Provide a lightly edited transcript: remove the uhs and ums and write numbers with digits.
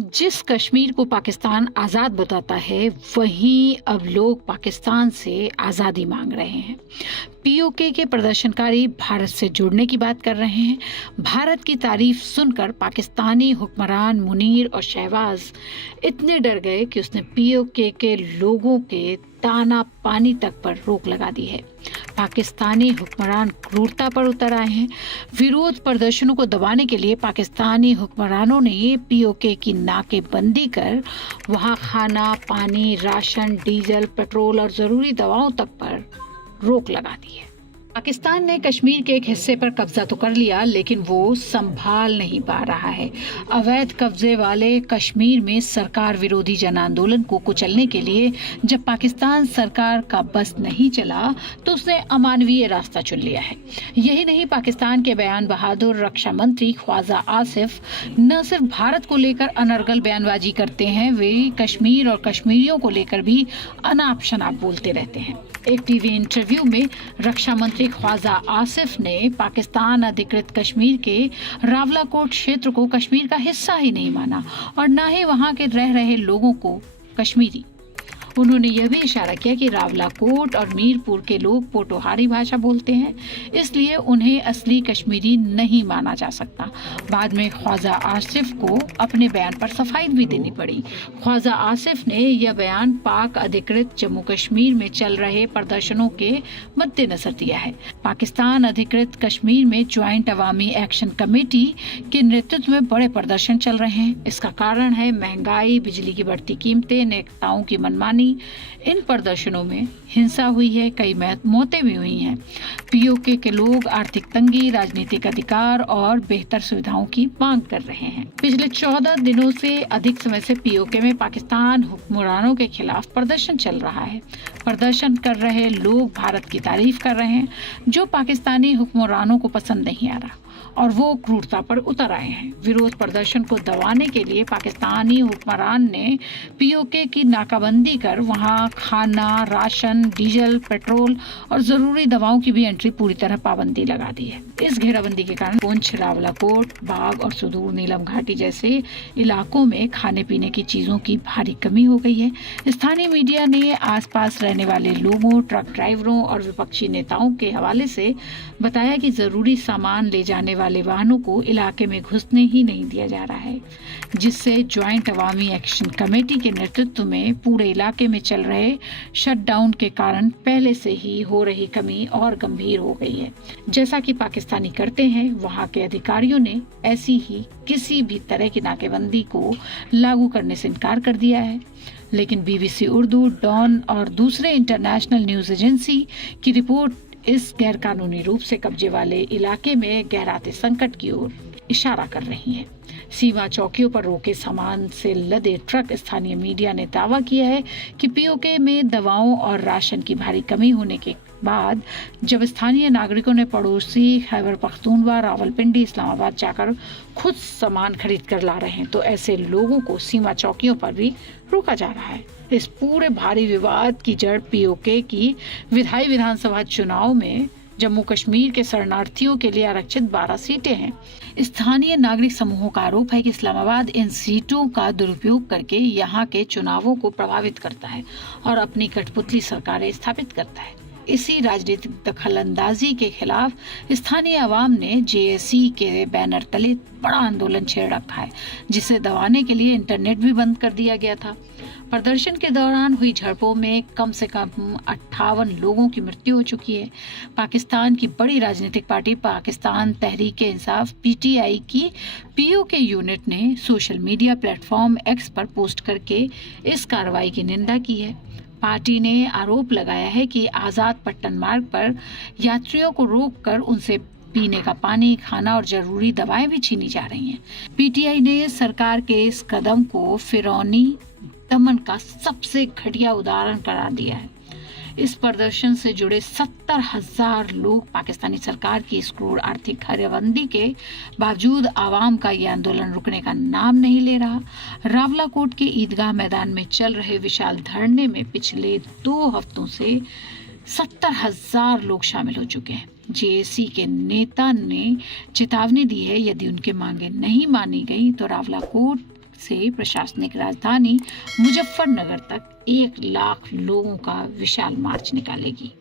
जिस कश्मीर को पाकिस्तान आज़ाद बताता है, वहीं अब लोग पाकिस्तान से आज़ादी मांग रहे हैं। पीओके के प्रदर्शनकारी भारत से जुड़ने की बात कर रहे हैं। भारत की तारीफ सुनकर पाकिस्तानी हुक्मरान मुनीर और शहबाज इतने डर गए कि उसने पीओके के लोगों के दाना पानी तक पर रोक लगा दी है। पाकिस्तानी हुक्मरान क्रूरता पर उतर आए हैं। विरोध प्रदर्शनों को दबाने के लिए पाकिस्तानी हुक्मरानों ने पीओके की नाकेबंदी कर वहां खाना, पानी, राशन, डीजल, पेट्रोल और जरूरी दवाओं तक पर रोक लगा दी है। पाकिस्तान ने कश्मीर के एक हिस्से पर कब्जा तो कर लिया, लेकिन वो संभाल नहीं पा रहा है। अवैध कब्जे वाले कश्मीर में सरकार विरोधी जन आंदोलन को कुचलने के लिए जब पाकिस्तान सरकार का बस नहीं चला तो उसने अमानवीय रास्ता चुन लिया है। यही नहीं, पाकिस्तान के बयान बहादुर रक्षा मंत्री ख्वाजा आसिफ न सिर्फ भारत को लेकर अनर्गल बयानबाजी करते हैं, वे कश्मीर और कश्मीरियों को लेकर भी अनाप शनाप बोलते रहते हैं। एक टीवी इंटरव्यू में रक्षा मंत्री ख्वाजा आसिफ ने पाकिस्तान अधिकृत कश्मीर के रावलाकोट क्षेत्र को कश्मीर का हिस्सा ही नहीं माना और न ही वहां के रह रहे लोगों को कश्मीरी। उन्होंने यह भी इशारा किया कि रावलाकोट और मीरपुर के लोग पोटोहारी भाषा बोलते हैं, इसलिए उन्हें असली कश्मीरी नहीं माना जा सकता। बाद में ख्वाजा आसिफ को अपने बयान पर सफाई भी देनी पड़ी। ख्वाजा आसिफ ने यह बयान पाक अधिकृत जम्मू कश्मीर में चल रहे प्रदर्शनों के मद्देनजर दिया है। पाकिस्तान अधिकृत कश्मीर में ज्वाइंट अवामी एक्शन कमेटी के नेतृत्व में बड़े प्रदर्शन चल रहे हैं। इसका कारण है महंगाई, बिजली की बढ़ती कीमतें, नेताओं की मनमानी। इन प्रदर्शनों में हिंसा हुई है, कई मौतें भी हुई हैं। पीओके के लोग आर्थिक तंगी, राजनीतिक अधिकार और बेहतर सुविधाओं की मांग कर रहे हैं। पिछले 14 दिनों से अधिक समय से पीओके में पाकिस्तान हुक्मरानों के खिलाफ प्रदर्शन चल रहा है। प्रदर्शन कर रहे लोग भारत की तारीफ कर रहे हैं, जो पाकिस्तानी हुक्मरानों को पसंद नहीं आ रहा, और वो क्रूरता पर उतर आए हैं। विरोध प्रदर्शन को दबाने के लिए पाकिस्तानी हुक्मरान ने पीओके की नाकाबंदी कर वहां खाना, राशन, डीजल, पेट्रोल और जरूरी दवाओं की भी एंट्री पूरी तरह पाबंदी लगा दी है। इस घेराबंदी के कारण पुंछ, रावलाकोट, बाग और सुदूर नीलम घाटी जैसे इलाकों में खाने पीने की चीजों की भारी कमी हो गई है। स्थानीय मीडिया ने आसपास रहने वाले लोगों, ट्रक ड्राइवरों और विपक्षी नेताओं के हवाले से बताया कि जरूरी सामान ले जाने वाले वाहनों को इलाके में घुसने ही नहीं दिया जा रहा है, जिससे ज्वाइंट अवामी एक्शन कमेटी के नेतृत्व में पूरे इलाके में चल रहे शटडाउन के कारण पहले से ही हो रही कमी और गंभीर हो गई है। जैसा कि पाकिस्तानी करते हैं, वहां के अधिकारियों ने ऐसी ही किसी भी तरह की नाकेबंदी को लागू करने से इनकार कर दिया है। लेकिन बीबीसी उर्दू, डॉन और दूसरे इंटरनेशनल न्यूज एजेंसी की रिपोर्ट इस गैरकानूनी रूप से कब्जे वाले इलाके में गहराते संकट की ओर इशारा कर रही हैं। सीमा चौकियों पर रोके सामान से लदे ट्रक। स्थानीय मीडिया ने दावा किया है कि पीओके में दवाओं और राशन की भारी कमी होने के बाद जब स्थानीय नागरिकों ने पड़ोसी खैबर पख्तूनवा, रावलपिंडी, इस्लामाबाद जाकर खुद सामान खरीद कर ला रहे हैं, तो ऐसे लोगों को सीमा चौकियों पर भी रोका जा रहा है। इस पूरे भारी विवाद की जड़ पीओके की विधायी विधानसभा चुनाव में जम्मू कश्मीर के शरणार्थियों के लिए आरक्षित 12 सीटें हैं। स्थानीय नागरिक समूहों का आरोप है कि इस्लामाबाद इन सीटों का दुरुपयोग करके यहाँ के चुनावों को प्रभावित करता है और अपनी कठपुतली सरकारें स्थापित करता है। इसी राजनीतिक दखलंदाजी के खिलाफ स्थानीय आवाम ने जेएसी के बैनर तले बड़ा आंदोलन छेड़ रखा है, जिसे दबाने के लिए इंटरनेट भी बंद कर दिया गया था। प्रदर्शन के दौरान हुई झड़पों में कम से कम 58 लोगों की मृत्यु हो चुकी है। पाकिस्तान की बड़ी राजनीतिक पार्टी पाकिस्तान तहरीक-ए-इंसाफ पीटीआई की पीओके यूनिट ने सोशल मीडिया प्लेटफॉर्म एक्स पर पोस्ट करके इस कार्रवाई की निंदा की है। पार्टी ने आरोप लगाया है कि आजाद पट्टन मार्ग पर यात्रियों को रोककर उनसे पीने का पानी, खाना और जरूरी दवाएं भी छीनी जा रही हैं। पीटीआई ने सरकार के इस कदम को फिरौनी दमन का सबसे घटिया उदाहरण करार दिया है। इस प्रदर्शन से जुड़े 70,000 लोग पाकिस्तानी सरकार की इस क्रूर आर्थिक घेराबंदी के बावजूद आवाम का ये आंदोलन रुकने का नाम नहीं ले रहा। रावलाकोट के ईदगाह मैदान में चल रहे विशाल धरने में पिछले 2 हफ्तों से 70,000 लोग शामिल हो चुके हैं। जेएसी के नेता ने चेतावनी दी है, यदि उनके मांगे नहीं मानी गई तो रावलाकोट से प्रशासनिक राजधानी मुजफ्फरनगर तक 1 लाख लोगों का विशाल मार्च निकालेगी।